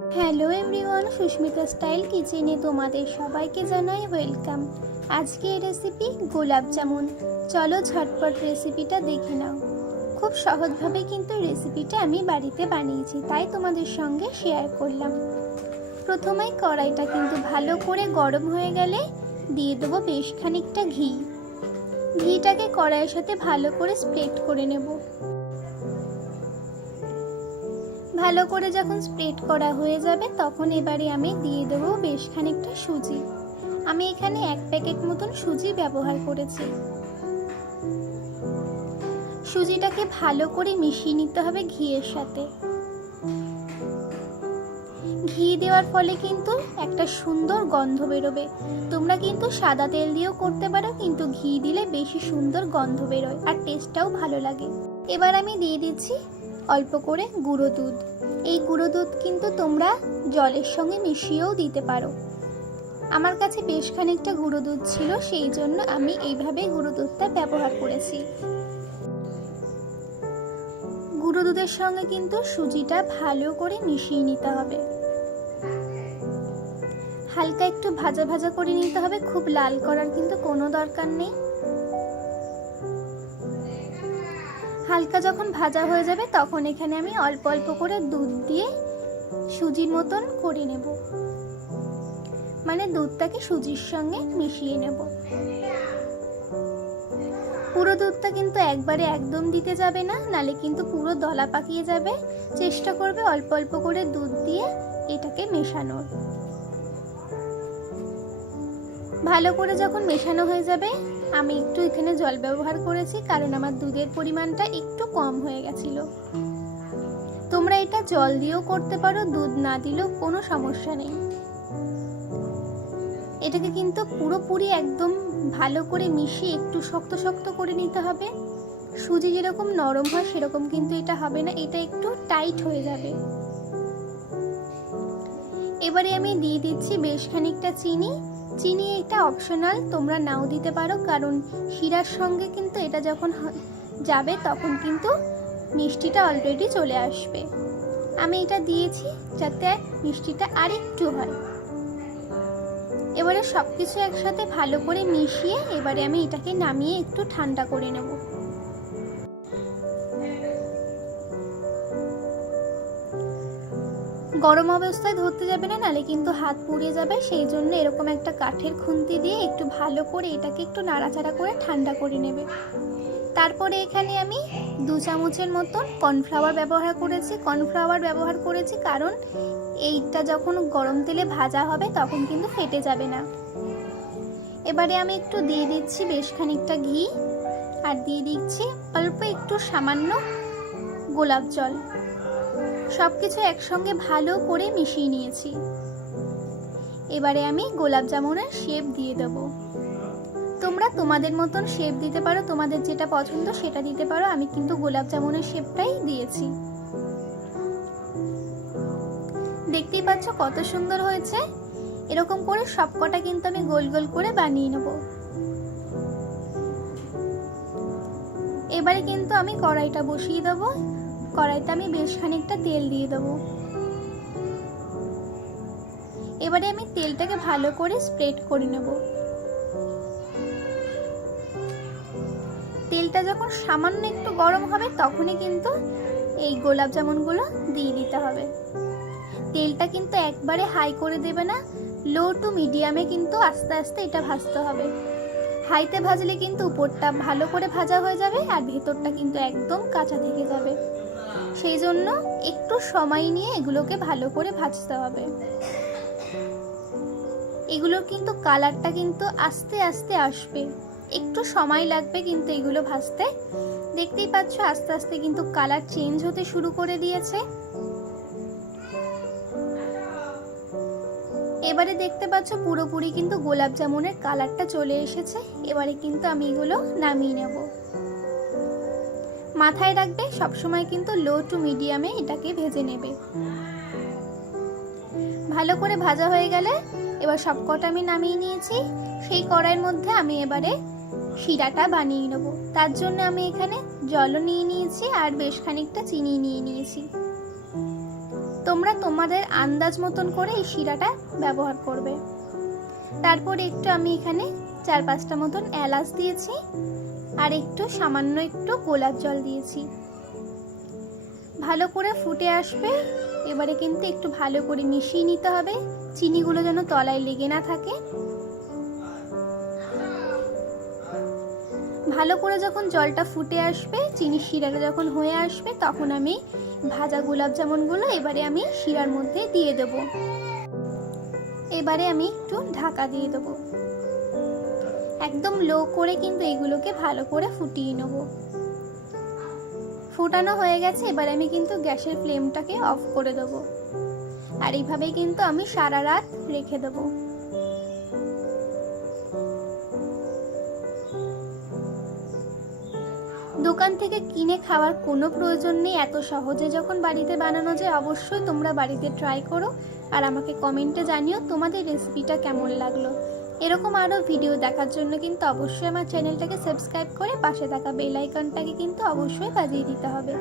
Hello everyone, Susmita style কিচেনে তোমাদের সবাইকে জানাই ওয়েলকাম। আজকে এই রেসিপি গোলাপ জামুন। চলো ঝটপট রেসিপিটা দেখে নাও। খুব সহজভাবে কিন্তু রেসিপিটা আমি বাড়িতে বানিয়েছি, তাই তোমাদের সঙ্গে শেয়ার করলাম। প্রথমেই কড়াইটা কিন্তু ভালো করে গরম হয়ে গেলে দিয়ে দেবো বেশ খানিকটা ঘি। ঘিটাকে কড়াইয়ের সাথে ভালো করে স্প্রেড করে নেব। ভালো করে যখন স্প্রেড করা হয়ে যাবে তখন এবারে আমি দিয়ে দেব বেশ খানিকটা সুজি। আমি এখানে 1 প্যাকেট মতন সুজি ব্যবহার করেছি। সুজিটাকে ভালো করে মিশিয়ে নিতে হবে ঘিয়ের সাথে। ঘি দেওয়ার ফলে কিন্তু একটা সুন্দর গন্ধ বেরোবে। তোমরা কিন্তু সাদা তেল দিয়েও করতে পারো, কিন্তু ঘি দিলে বেশি সুন্দর গন্ধ বেরোয় আর টেস্টটাও ভালো লাগে। এবার আমি দিয়ে দিচ্ছি অল্প করে গুঁড়ো দুধ। এই গুঁড়ো দুধ কিন্তু তোমরা জলের সঙ্গে মিশিয়েও দিতে পারো। আমার কাছে বেশ খানিকটা গুঁড়ো দুধ ছিল, সেই জন্য আমি এইভাবে গুঁড়ো দুধটা ব্যবহার করেছি। গুঁড়ো দুধের সঙ্গে কিন্তু সুজিটা ভালো করে মিশিয়ে নিতে হবে। হালকা একটু ভাজা ভাজা করে নিতে হবে, খুব লাল করার কিন্তু কোনো দরকার নেই। হালকা যখন ভাজা হয়ে যাবে তখন এখানে আমি অল্প অল্প করে দুধ দিয়ে সুজির মতন করে নেব, মানে দুধটাকে সুজির সঙ্গে মিশিয়ে নেব। পুরো দুধটা কিন্তু একবারে একদম দিতে যাবে না, নালে কিন্তু পুরো দলা পাকিয়ে যাবে। চেষ্টা করবে অল্প অল্প করে দুধ দিয়ে এটাকে মেশানোর। ভালো করে যখন মেশানো হয়ে যাবে, আমি একটু এখানে জল ব্যবহার করেছি কারণ আমার দুধের পরিমাণটা একটু কম হয়ে গেছিল। তোমরা এটা জল দিয়েও করতে পারো, দুধ না দিলেও কোনো সমস্যা নেই। এটাকে কিন্তু পুরোপুরি একদম ভালো করে মিশিয়ে একটু শক্ত শক্ত করে নিতে হবে। সুজি যেরকম নরম হয় সেরকম কিন্তু এটা হবে না, এটা একটু টাইট হয়ে যাবে। এবারে আমি দিয়ে দিচ্ছি বেশ খানিকটা চিনি। চিনি এটা অপশনাল, তোমরা নাও দিতে পারো, কারণ শিরার সঙ্গে কিন্তু এটা যখন যাবে তখন কিন্তু মিষ্টিটা অলরেডি চলে আসবে। আমি এটা দিয়েছি যাতে মিষ্টিটা আরেকটু হয়। এবারে সব কিছু একসাথে ভালো করে মিশিয়ে এবারে আমি এটাকে নামিয়ে একটু ঠান্ডা করে নেব। গরম অবস্থায় ধরতে যাবে না, নালে কিন্তু হাত পুড়ে যাবে। সেই জন্য এরকম একটা কাঠের খুন্তি দিয়ে একটু ভালো করে এটাকে একটু নাড়াচাড়া করে ঠান্ডা করে নেবে। তারপরে এখানে আমি 2 চামচের মতন কর্নফ্লাওয়ার ব্যবহার করেছি কারণ এইটা যখন গরম তেলে ভাজা হবে তখন কিন্তু ফেটে যাবে না। এবারে আমি একটু দিয়ে দিচ্ছি বেশ খানিকটা ঘি আর দিয়ে দিচ্ছি অল্প একটু সামান্য গোলাপ জল। সবকিছু একসঙ্গে ভালো করে মিশিয়ে নিয়েছি। এবারে আমি গোলাপ জামুনের শেপ দিয়ে দেব। তোমরা তোমাদের মতন শেপ দিতে পারো, তোমাদের যেটা পছন্দ সেটা দিতে পারো। আমি কিন্তু গোলাপ জামুনের শেপটাই দিয়েছি। দেখতেই পাচ্ছ কত সুন্দর হয়েছে। এরকম করে সবকটা কিন্তু আমি গোল গোল করে বানিয়ে নেব। এবারে কিন্তু আমি কড়াইটা বসিয়ে দেবো। কড়াইতে আমি বেশ খানিকটা তেল দিয়ে দেবো। এবারে আমি তেলটাকে ভালো করে স্প্রেড করে নেব। তেলটা যখন সামান্য একটু গরম হবে তখনই কিন্তু এই গোলাপ জামুনগুলো দিয়ে দিতে হবে। তেলটা কিন্তু একবারে হাই করে দেবে না, লো টু মিডিয়ামে কিন্তু আস্তে আস্তে এটা ভাজতে হবে। হাইতে ভাজলে কিন্তু উপরটা ভালো করে ভাজা হয়ে যাবে আর ভেতরটা কিন্তু একদম কাঁচা থেকে যাবে। সেই জন্য একটু সময় নিয়ে এগুলোকে ভালো করে ভাজতে হবে। এগুলোর কিন্তু কালারটা কিন্তু আস্তে আস্তে আসবে, একটু সময় লাগবে কিন্তু এগুলো ভাজতে। দেখতেই পাচ্ছ আস্তে আস্তে কিন্তু কালার চেঞ্জ হতে শুরু করে দিয়েছে। এবারে দেখতে পাচ্ছ পুরোপুরি কিন্তু গোলাপ জামুনের কালারটা চলে এসেছে। এবারে কিন্তু আমি এগুলো নামিয়ে নেব। মাথায় রাখবে সবসময় কিন্তু লো টু মিডিয়ামে এটাকে ভেজে নেবে। ভালো করে ভাজা হয়ে গেলে এবার সবকটা আমি নামিয়ে নিয়েছি। সেই কড়াইয়ের মধ্যে আমি এবারে শিরাটা বানিয়ে নেব। তার জন্য আমি এখানে জলও নিয়ে নিয়েছি আর বেশ খানিকটা চিনি নিয়ে নিয়েছি। তোমরা তোমরা তোমাদের আন্দাজ মতন করে এই শিরাটা ব্যবহার করবে। তারপরে একটু আমি এখানে 4-5টা মতন এলাচ দিয়েছি আর সামান্য একটু গোলাপ জল দিয়েছি। ভালো করে ফুটে আসবে। এবারে কিন্তু একটু ভালো করে মিশিয়ে নিতে হবে, চিনিগুলো যেন তলায় লেগে না থাকে। ভালো করে যখন জলটা ফুটে আসবে, চিনির শিরাটা যখন হয়ে আসবে, তখন আমি ভাজা গোলাপ জামুনগুলো এবারে আমি শিরার মধ্যে দিয়ে দেব। এবারে আমি একটু ঢাকা দিয়ে দেব। একদম লো করে কিন্তু এগুলোকে ভালো করে ফুটিয়ে নেব। ফোটানো হয়ে গেছে, এবারে আমি কিন্তু গ্যাসের ফ্লেমটাকে অফ করে দেব। আর এইভাবেই কিন্তু আমি সারা রাত রেখে দেব। দোকান থেকে কিনে খাওয়ার কোনো প্রয়োজন নেই, এত সহজে যখন বাড়িতে বানানো যায় অবশ্যই তোমরা বাড়িতে ট্রাই করো। আর আমাকে কমেন্টে জানিও তোমাদের রেসিপিটা কেমন লাগলো। এরকম আরও ভিডিও দেখার জন্য কিন্তু অবশ্যই আমার চ্যানেলটাকে সাবস্ক্রাইব করে পাশে থাকা বেল আইকনটাকে কিন্তু অবশ্যই বাজিয়ে দিতে হবে।